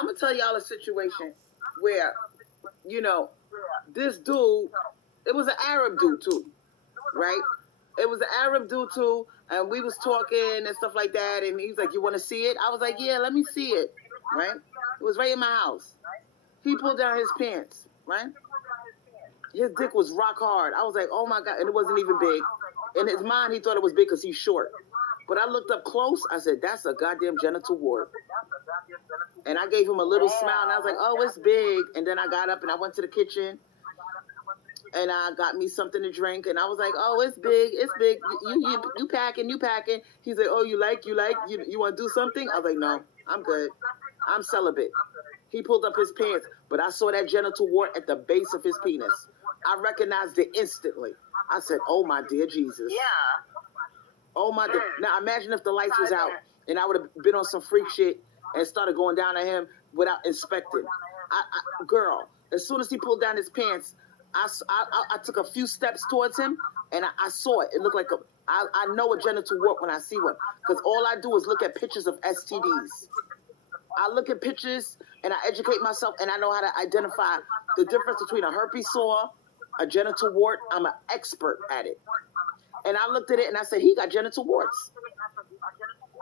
I'm gonna tell y'all a situation where, you know, this dude, it was an Arab dude too, right? It was an Arab dude too, and we was talking and stuff like that, and he's like, "You want to see it?" I was like, "Yeah, let me see it." Right? It was right in my house. He pulled down his pants, right? His dick was rock hard. I was like, "Oh my god!" And it wasn't even big. In his mind, he thought it was big because he's short. But I looked up close. I said, "That's a goddamn genital wart." And I gave him a little smile, and I was like, "Oh, it's big." And then I got up and I went to the kitchen, and I got me something to drink, and I was like, "Oh, it's big, it's big. You packing, you packing." He's like, "Oh, you want to do something?" I was like, "No, I'm good. I'm celibate." He pulled up his pants, but I saw that genital wart at the base of his penis. I recognized it instantly. I said, "Oh my dear Jesus." Yeah. Oh my dear. Now imagine if the lights was out and I would have been on some freak shit and started going down at him without inspecting. Girl, as soon as he pulled down his pants, I took a few steps towards him, and I saw it. It looked like I know a genital wart when I see one, because all I do is look at pictures of STDs. I look at pictures, and I educate myself, and I know how to identify the difference between a herpes sore, a genital wart. I'm an expert at it. And I looked at it, and I said, "He got genital warts."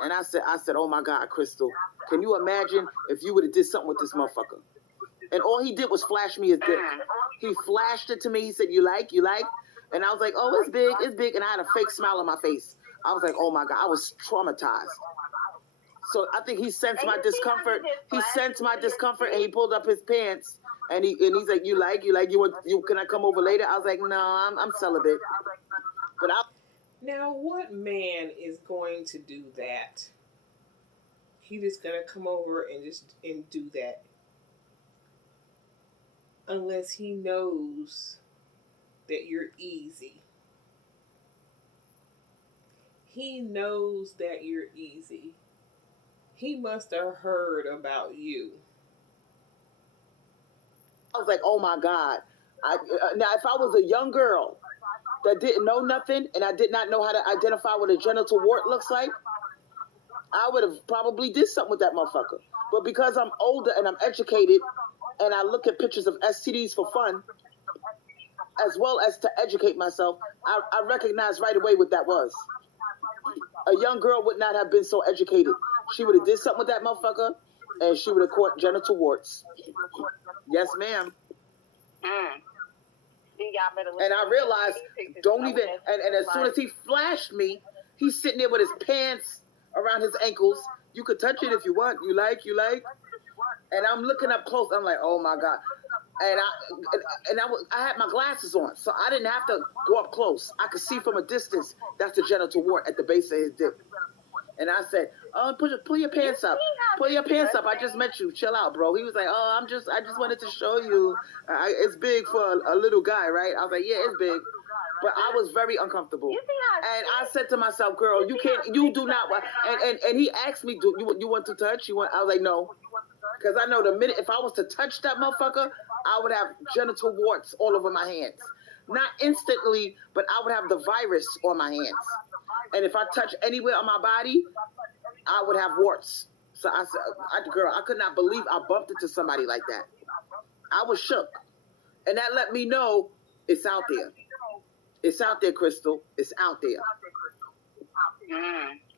And I said, "Oh my God, Crystal, can you imagine if you would have did something with this motherfucker?" And all he did was flash me his dick. He flashed it to me. He said, you like? And I was like, "Oh, it's big, it's big." And I had a fake smile on my face. I was like, "Oh my God," I was traumatized. So I think he sensed my discomfort. He sensed my discomfort, and he pulled up his pants, and he's like, you can I come over later?" I was like, "No, I'm celibate." But now, what man is going to do that? He just gonna come over and do that, unless he knows that you're easy. He knows that you're easy. He must have heard about you. I was like, "Oh my God." Now, if I was a young girl that didn't know nothing and I did not know how to identify what a genital wart looks like, I would have probably did something with that motherfucker. But because I'm older and I'm educated and I look at pictures of STDs for fun, as well as to educate myself, I recognize right away what that was. A young girl would not have been so educated. She would have did something with that motherfucker, and she would have caught genital warts. Yes, ma'am. And I realized, don't even, and as soon as he flashed me, he's sitting there with his pants around his ankles. "You could touch it if you want. You like? And I'm looking up close. I'm like, "Oh my God." And I had my glasses on, so I didn't have to go up close. I could see from a distance that's the genital wart at the base of his dick. And I said, "Oh, pull your pants up. Pull your pants up. I just met you. Chill out, bro." He was like, "Oh, I just wanted to show you. It's big for a little guy, right?" I was like, "Yeah, it's big." But I was very uncomfortable. And I said to myself, "Girl, you do not want," and he asked me, "Do you want to touch? I was like, "No." Because I know the minute, if I was to touch that motherfucker, I would have genital warts all over my hands. Not instantly, but I would have the virus on my hands. And if I touch anywhere on my body, I would have warts. So I said, "Girl, I could not believe I bumped into somebody like that." I was shook. And that let me know it's out there. It's out there, Crystal. It's out there.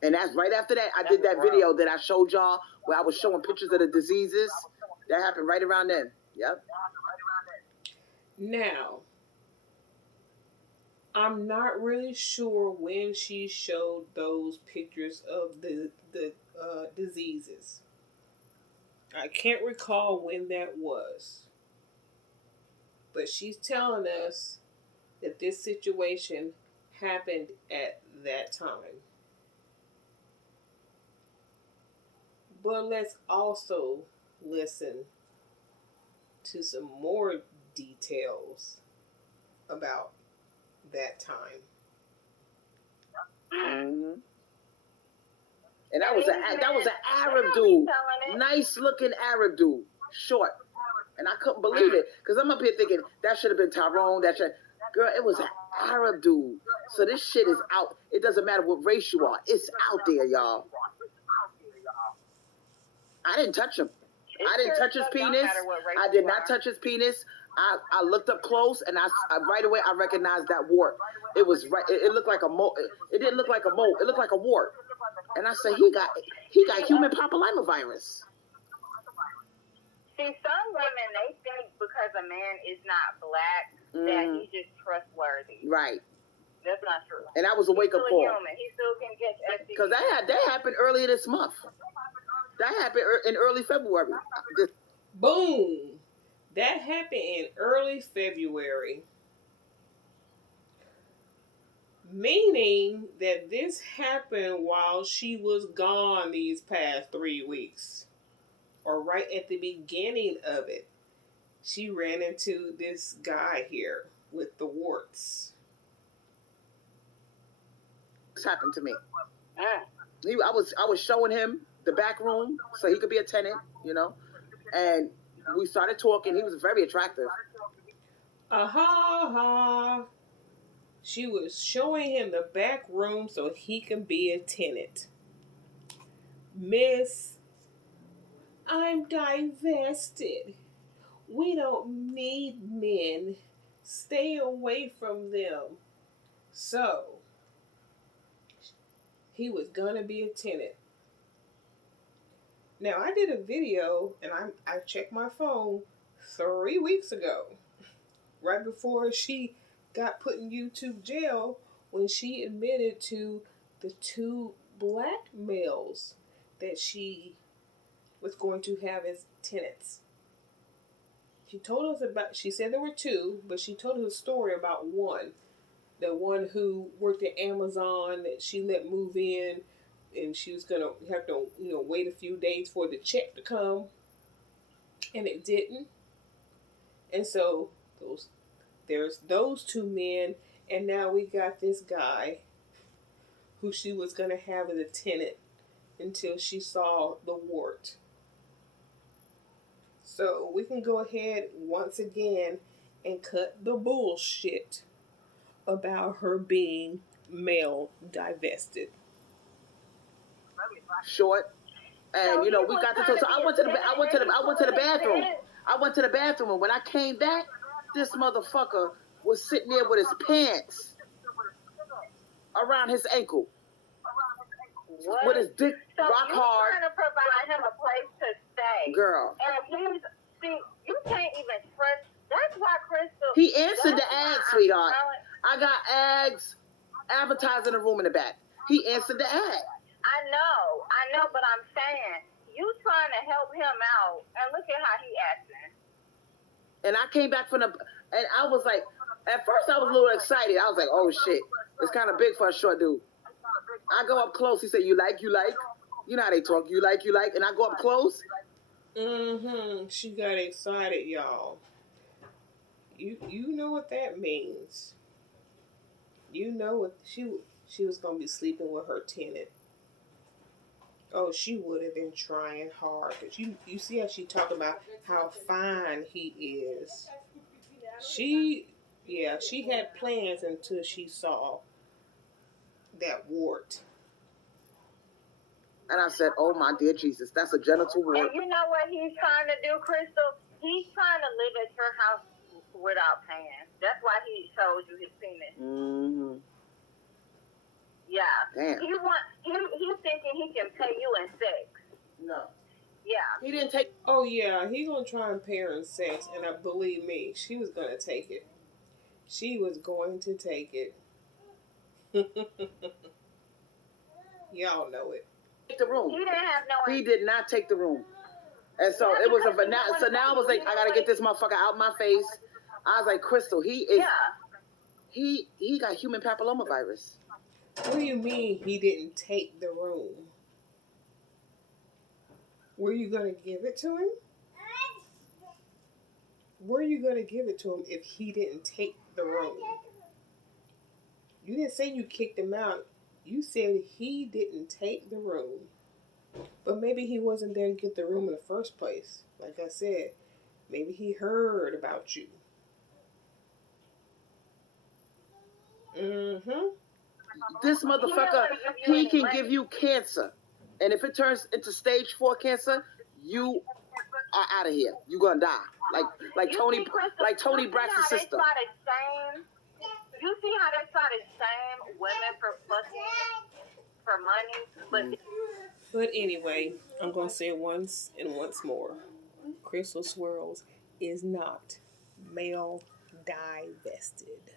And that's right after that, I did that video that I showed y'all where I was showing pictures of the diseases. That happened right around then. Yep. Now, I'm not really sure when she showed those pictures of the diseases. I can't recall when that was. But she's telling us that this situation happened at that time. But let's also listen to some more details about that time. Mm-hmm. And that was an Arab dude, nice looking Arab dude, short, and I couldn't believe it because I'm up here thinking that should have been Tyrone. Girl, it was an Arab dude. So this shit is out. It doesn't matter what race you are. It's out there, y'all. I didn't touch him. I didn't touch his penis. I did not touch his penis. I looked up close, and I right away I recognized that wart. It was right. It looked like a mole. It didn't look like a mole. It looked like a wart. And I said, he got human papillomavirus. See, some women, they think because a man is not black that he's just trustworthy. Right. That's not true. And that was a wake up call. He still can catch STDs. Because that happened earlier this month. That happened in early February. Boom. That happened in early February. Meaning that this happened while she was gone these past 3 weeks. Or right at the beginning of it. She ran into this guy here with the warts. This happened to me. I was showing him the back room so he could be a tenant, you know. And we started talking. He was very attractive. She was showing him the back room so he can be a tenant. Miss, I'm divested. We don't need men. Stay away from them. So, he was gonna be a tenant. Now, I did a video, and I checked my phone 3 weeks ago, right before she got put in YouTube jail, when she admitted to the 2 black males that she was going to have as tenants. She said there were 2, but she told us a story about one. The one who worked at Amazon that she let move in, and she was going to have to, wait a few days for the check to come, and it didn't. And so there's those 2 men, and now we got this guy who she was going to have as a tenant until she saw the wart. So we can go ahead once again and cut the bullshit about her being male divested. Short, and we got to talk. So I went to the bathroom. I went to the bathroom, and when I came back, this motherfucker was sitting there with his pants around his ankle, with his dick rock hard. Trying to provide him a place to stay, girl. And you can't even trust. That's why Crystal. He answered the ad, sweetheart. I got ads advertising the room in the back. He answered the ad. I know, but I'm saying, you trying to help him out, and look at how he acting. And I came back and I was like, at first I was a little excited. I was like, oh shit, it's kind of big for a short dude. I go up close. He said, you like? You know how they talk. You like? And I go up close. She got excited, y'all. You know what that means. You know what she was gonna be sleeping with her tenant. Oh, she would have been trying hard. Cause you see how she talked about how fine he is. She had plans until she saw that wart. And I said, oh my dear Jesus, that's a genital wart. And you know what he's trying to do, Crystal? He's trying to live at your house without paying. That's why he showed you his penis. Mm-hmm. Yeah. Damn. He's thinking he can pay you in sex. No. Yeah. He didn't take. Oh yeah, he gonna try and pay her in sex, and believe me, she was gonna take it. She was going to take it. Y'all know it. Take the room. He didn't have no. He did not take the room. And so it was so now I was like, I gotta get this motherfucker out my face. I was like, Crystal, he is. Yeah. He got human papillomavirus. What do you mean he didn't take the room? Were you going to give it to him? Were you going to give it to him if he didn't take the room? You didn't say you kicked him out. You said he didn't take the room. But maybe he wasn't there to get the room in the first place. Like I said, maybe he heard about you. This motherfucker, he can give you cancer. And if it turns into stage 4 cancer, you are out of here. You gonna die. Like You Tony see, Crystal, like Tony you see Braxton's how they sister. try to shame? You see how they try to shame women for fucking for money? But anyway, I'm gonna say it once and once more. Crystal Swirlz is not male divested.